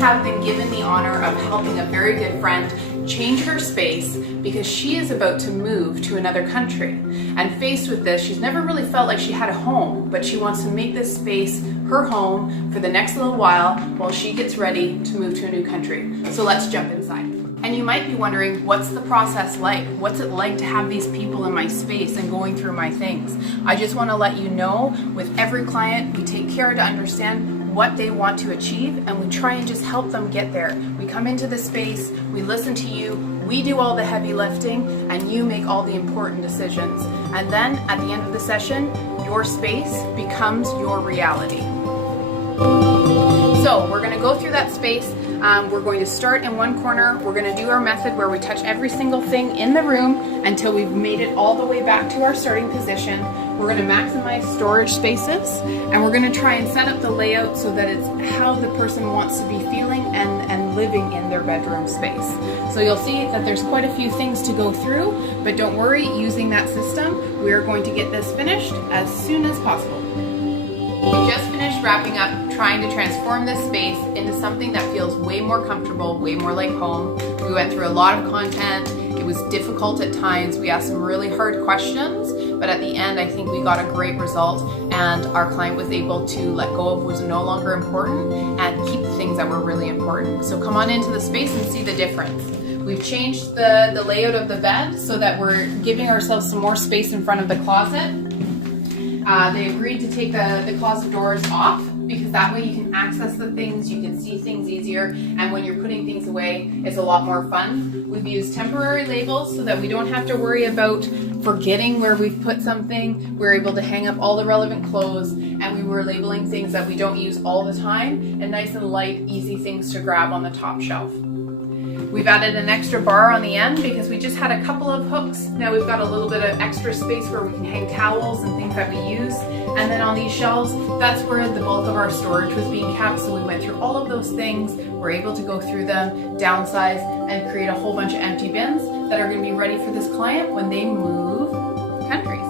have been given the honor of helping a very good friend change her space because she is about to move to another country. And faced with this, she's never really felt like she had a home, but she wants to make this space her home for the next little while she gets ready to move to a new country. So let's jump inside. And you might be wondering, what's the process like? What's it like to have these people in my space and going through my things? I just want to let you know, with every client, we take care to understand what they want to achieve, and we try and just help them get there. We come into the space, we listen to you, we do all the heavy lifting, and you make all the important decisions. And then at the end of the session, your space becomes your reality. So we're going to go through that space. We're going to start in one corner. We're going to do our method where we touch every single thing in the room until we've made it all the way back to our starting position. We're going to maximize storage spaces, and we're going to try and set up the layout so that it's how the person wants to be feeling and living in their bedroom space. So you'll see that there's quite a few things to go through, but don't worry, using that system, we're going to get this finished as soon as possible. We just finished wrapping up trying to transform this space into something that feels way more comfortable, way more like home. We went through a lot of content. It was difficult at times. We asked some really hard questions, but at the end, I think we got a great result, and our client was able to let go of what was no longer important and keep the things that were really important. So come on into the space and see the difference. We've changed the layout of the bed so that we're giving ourselves some more space in front of the closet. They agreed to take the closet doors off because that way you can access the things, you can see things easier, and when you're putting things away, it's a lot more fun. We've used temporary labels so that we don't have to worry about forgetting where we've put something. We're able to hang up all the relevant clothes, and we were labeling things that we don't use all the time, and nice and light, easy things to grab on the top shelf. We've added an extra bar on the end because we just had a couple of hooks. Now we've got a little bit of extra space where we can hang towels and things that we use. And then on these shelves, that's where the bulk of our storage was being kept. So we went through all of those things. We're able to go through them, downsize, and create a whole bunch of empty bins that are going to be ready for this client when they move countries.